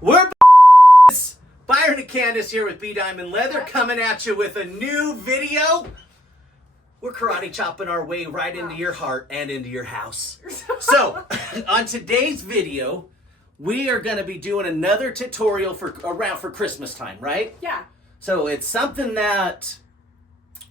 We're Byron and Candace here with 𝐵𝐷iamondleather coming at you with a new video. We're karate chopping our way right into your heart and into your house. So, on today's video, we are going to be doing another tutorial for Christmas time, right? Yeah. So, it's something that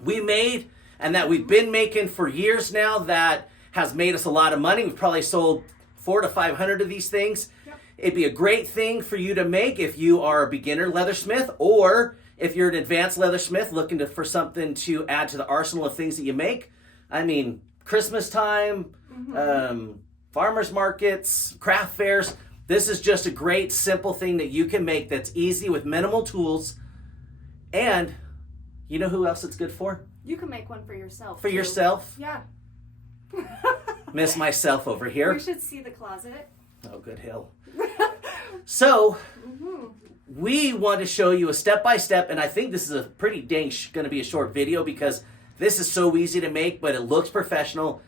we made and that we've been making for years now that has made us a lot of money. We've probably sold 400 to 500 of these things. Yep. It'd be a great thing for you to make if you are a beginner leathersmith, or if you're an advanced leathersmith looking for something to add to the arsenal of things that you make. I mean, Christmas time, farmers markets, craft fairs. This is just a great, simple thing that you can make that's easy with minimal tools. And you know who else it's good for? You can make one for yourself. For yourself? Yeah. Miss myself over here. We should see the closet. Oh, good hill. So, we want to show you a step-by-step, and I think this is a pretty going to be a short video because this is so easy to make, but it looks professional.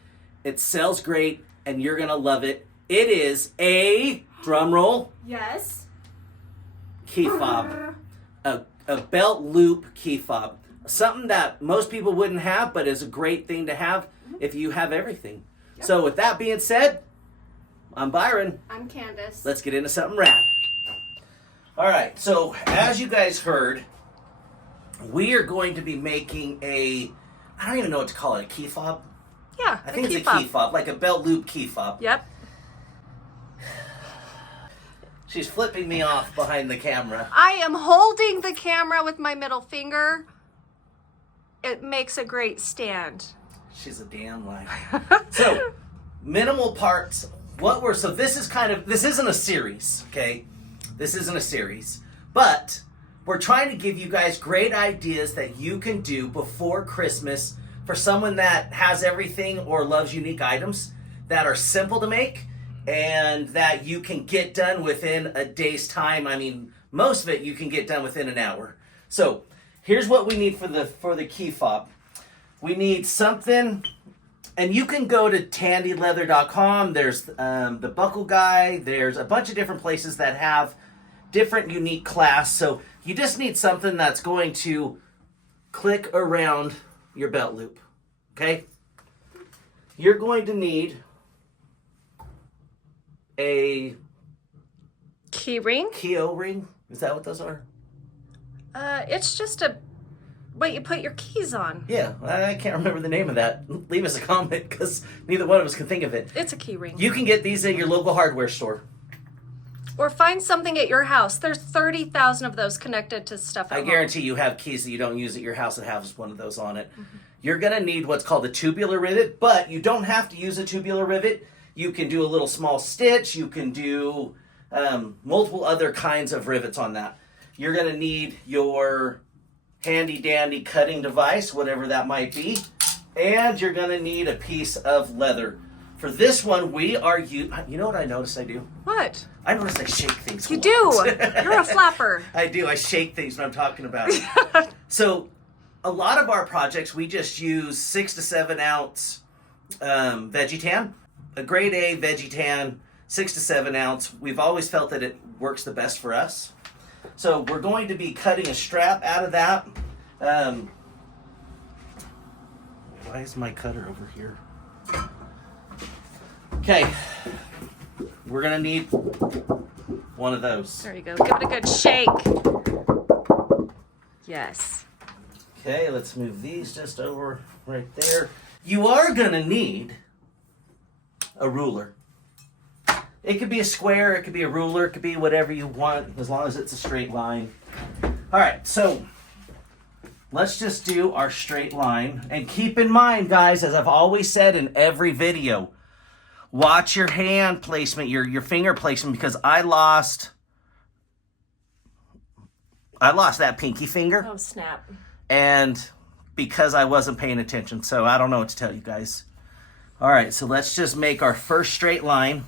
It sells great, and you're going to love it. It is a, drum roll. Yes. Key fob. A belt loop key fob. Something that most people wouldn't have, but is a great thing to have if you have everything. Yep. So with that being said, I'm Byron. I'm Candace. Let's get into something rad. All right, so as you guys heard, we are going to be making I don't even know what to call it, a key fob? Yeah, I think it's a key fob, like a belt loop key fob. Yep. She's flipping me off behind the camera. I am holding the camera with my middle finger. It makes a great stand. She's a damn liar. So, minimal parts. So this isn't a series, okay? This isn't a series. But we're trying to give you guys great ideas that you can do before Christmas for someone that has everything or loves unique items that are simple to make and that you can get done within a day's time. I mean, most of it you can get done within an hour. So, here's what we need for the key fob. We need something, and you can go to tandyleather.com. There's the Buckle Guy. There's a bunch of different places that have different unique class. So you just need something that's going to click around your belt loop. Okay? You're going to need a Key ring? key O-ring. Is that what those are? It's just what you put your keys on. Yeah, I can't remember the name of that. Leave us a comment because neither one of us can think of it. It's a key ring. You can get these at your local hardware store. Or find something at your house. There's 30,000 of those connected to stuff at I home. guarantee you have keys that you don't use at your house that has one of those on it. You're going to need what's called a tubular rivet, but you don't have to use a tubular rivet. You can do a little small stitch. You can do multiple other kinds of rivets on that. You're going to need your handy-dandy cutting device, whatever that might be. And you're going to need a piece of leather. For this one, we are you know what I noticed I do? What? I noticed I shake things. You do. You're a flapper. I do. I shake things when I'm talking about it. So, a lot of our projects, we just use 6 to 7 ounce veggie tan. A grade A veggie tan, 6 to 7 ounce. We've always felt that it works the best for us. So we're going to be cutting a strap out of that. Why is my cutter over here? Okay. We're going to need one of those. There you go. Give it a good shake. Yes. Okay, let's move these just over right there. You are going to need a ruler. It could be a square, it could be a ruler, it could be whatever you want, as long as it's a straight line. All right, so let's just do our straight line. And keep in mind, guys, as I've always said in every video, watch your hand placement, your finger placement, because I lost that pinky finger. Oh, snap. And because I wasn't paying attention, so I don't know what to tell you guys. All right, so let's just make our first straight line.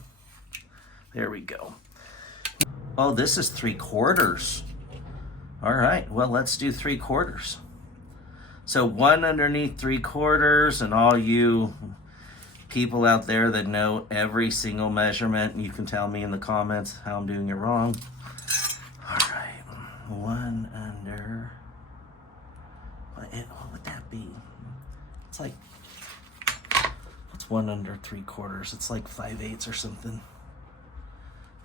There we go. Oh, this is 3/4. All right, well, let's do 3/4. So 1 underneath 3/4, and all you people out there that know every single measurement, you can tell me in the comments how I'm doing it wrong. 1 under. What would that be? It's like, what's 1 under 3/4? It's like 5/8 or something.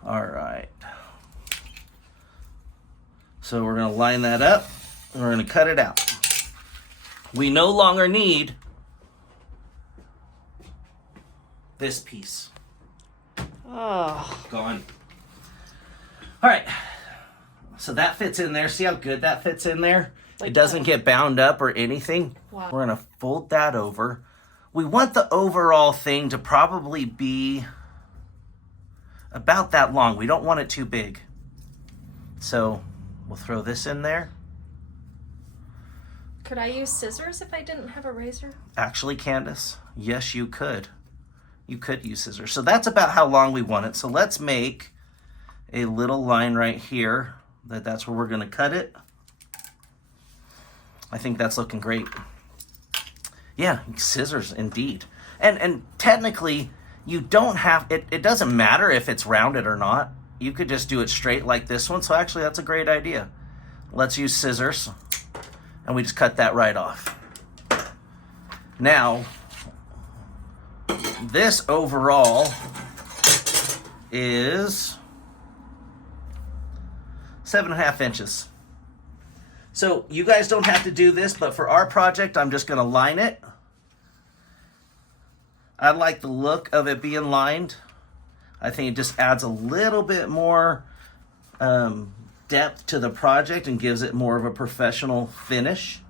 All right. So we're going to line that up and we're going to cut it out. We no longer need this piece. Oh. Gone. All right. So that fits in there. See how good that fits in there? Like it doesn't that. get bound up or anything. Wow. We're going to fold that over. We want the overall thing to probably be about that long. We don't want it too big. So we'll throw this in there. Could I use scissors if I didn't have a razor? Actually, Candace, yes, you could. You could use scissors. So that's about how long we want it. So let's make a little line right here. That's where we're going to cut it. I think that's looking great. Yeah, scissors indeed. And technically, you don't have, it doesn't matter if it's rounded or not. You could just do it straight like this one. So actually, that's a great idea. Let's use scissors. And we just cut that right off. Now, this overall is 7.5 inches. So you guys don't have to do this, but for our project, I'm just going to line it. I like the look of it being lined. I think it just adds a little bit more depth to the project and gives it more of a professional finish.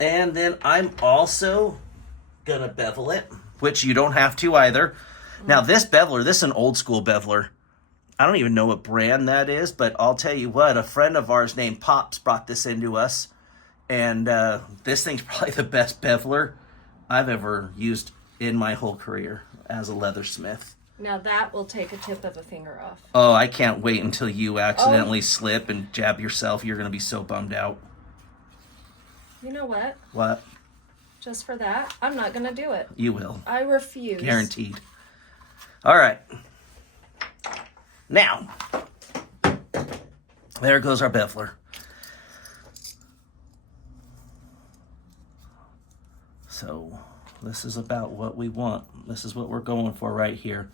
And then I'm also gonna bevel it, which you don't have to either. Now this beveler, this is an old school beveler. I don't even know what brand that is, but I'll tell you what, a friend of ours named Pops brought this into us, and this thing's probably the best beveler I've ever used in my whole career as a leathersmith. Now that will take a tip of a finger off. Oh, I can't wait until you accidentally slip and jab yourself. You're going to be so bummed out. You know what? What? Just for that, I'm not going to do it. You will. I refuse. Guaranteed. All right. Now, there goes our beveler. So this is about what we want. This is what we're going for right here.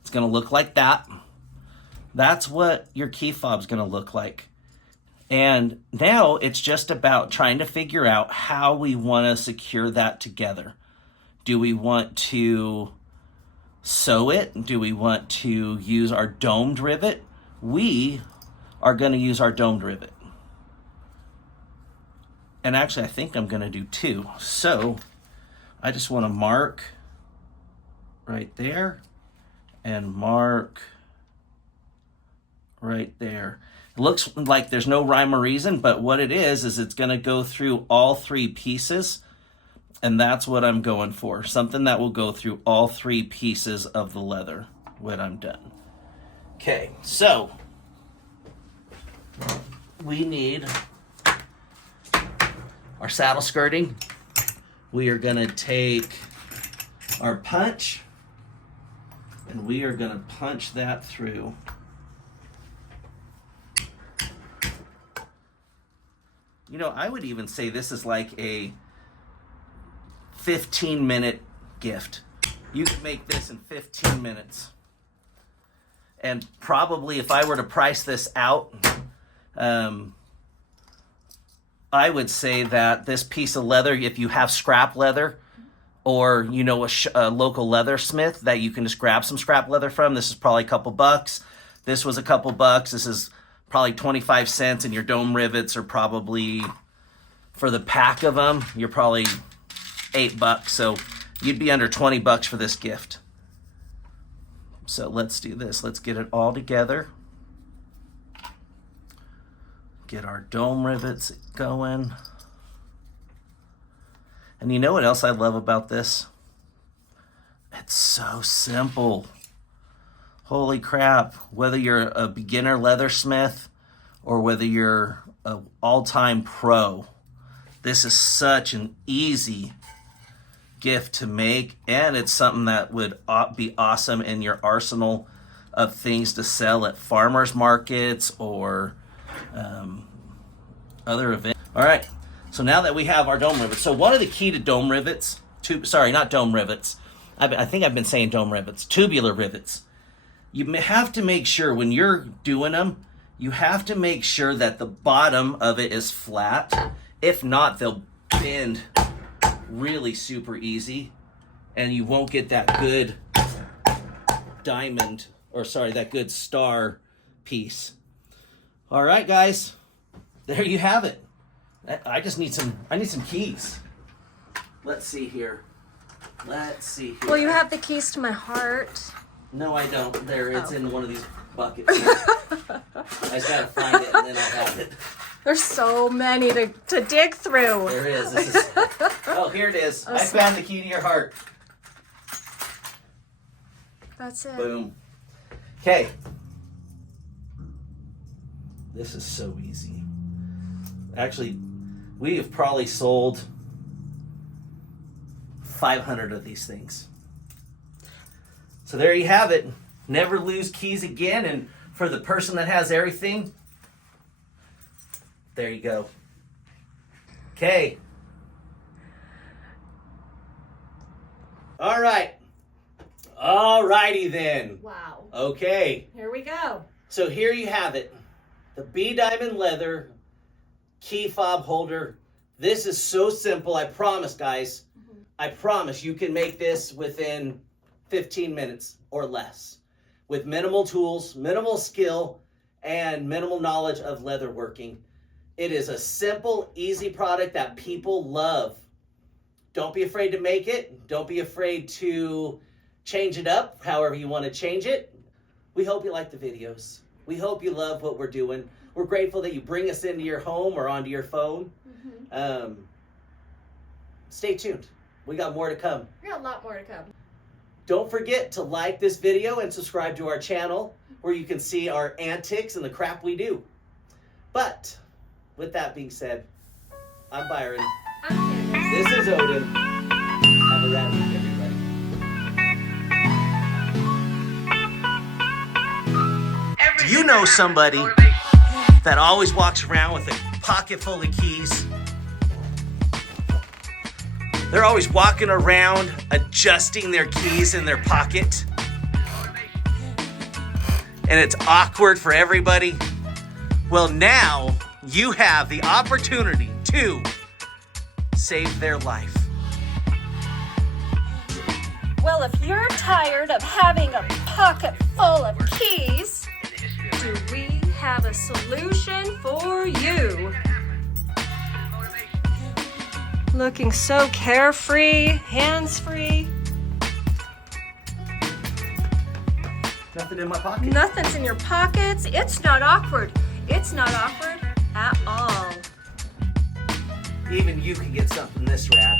It's going to look like that. That's what your key fob's going to look like. And now it's just about trying to figure out how we want to secure that together. Do we want to sew it? Do we want to use our domed rivet? We are going to use our domed rivet. And actually, I think I'm going to do 2. So I just want to mark right there and mark right there. It looks like there's no rhyme or reason, but what it is it's going to go through all 3 pieces, and that's what I'm going for. Something that will go through all 3 pieces of the leather when I'm done. Okay, so we need our saddle skirting. We are going to take our punch, and we are going to punch that through. You know, I would even say this is like a 15-minute gift. You can make this in 15 minutes. And probably if I were to price this out, I would say that this piece of leather, if you have scrap leather or, you know, a local leathersmith that you can just grab some scrap leather from, this is probably a couple bucks. This was a couple bucks. This is probably 25 cents, and your dome rivets are probably, for the pack of them, you're probably $8. So you'd be under 20 bucks for this gift. So let's do this. Let's get it all together. Get our dome rivets going. And you know what else I love about this? It's so simple. Holy crap. Whether you're a beginner leathersmith or whether you're an all-time pro, this is such an easy gift to make, and it's something that would be awesome in your arsenal of things to sell at farmers markets or other events. All right, so now that we have our dome rivets, so one of the key to dome rivets, not dome rivets, I think I've been saying dome rivets, tubular rivets. You have to make sure when you're doing them, you have to make sure that the bottom of it is flat. If not, they'll bend really super easy and you won't get that good diamond, that good star piece. All right, guys, there you have it. I need some keys. Let's see here. Well, you have the keys to my heart. No, I don't. It's in one of these buckets. I just gotta find it and then I'll have it. There's so many to dig through. There is. Oh, here it is. I found the key to your heart. That's it. Boom. Okay. This is so easy. Actually, we have probably sold 500 of these things. So there you have it. Never lose keys again. And for the person that has everything, there you go. Okay. All right. All righty then. Wow. Okay. Here we go. So here you have it. The B Diamond Leather key fob holder. This is so simple. I promise, guys. I promise you can make this within 15 minutes or less with minimal tools, minimal skill, and minimal knowledge of leather working. It is a simple, easy product that people love. Don't be afraid to make it. Don't be afraid to change it up however you want to change it. We hope you like the videos. We hope you love what we're doing. We're grateful that you bring us into your home or onto your phone. Stay tuned. We got more to come. We got a lot more to come. Don't forget to like this video and subscribe to our channel where you can see our antics and the crap we do. But with that being said, I'm Byron. I'm Candace. This is Ogden. Have a rad week, everybody. Do you know somebody that always walks around with a pocket full of keys? They're always walking around adjusting their keys in their pocket. And it's awkward for everybody. Well, now you have the opportunity to save their life. Well, if you're tired of having a pocket full of keys, do we have a solution for you? Looking so carefree, hands-free. Nothing in my pocket. Nothing's in your pockets. It's not awkward. It's not awkward at all. Even you can get something this rad.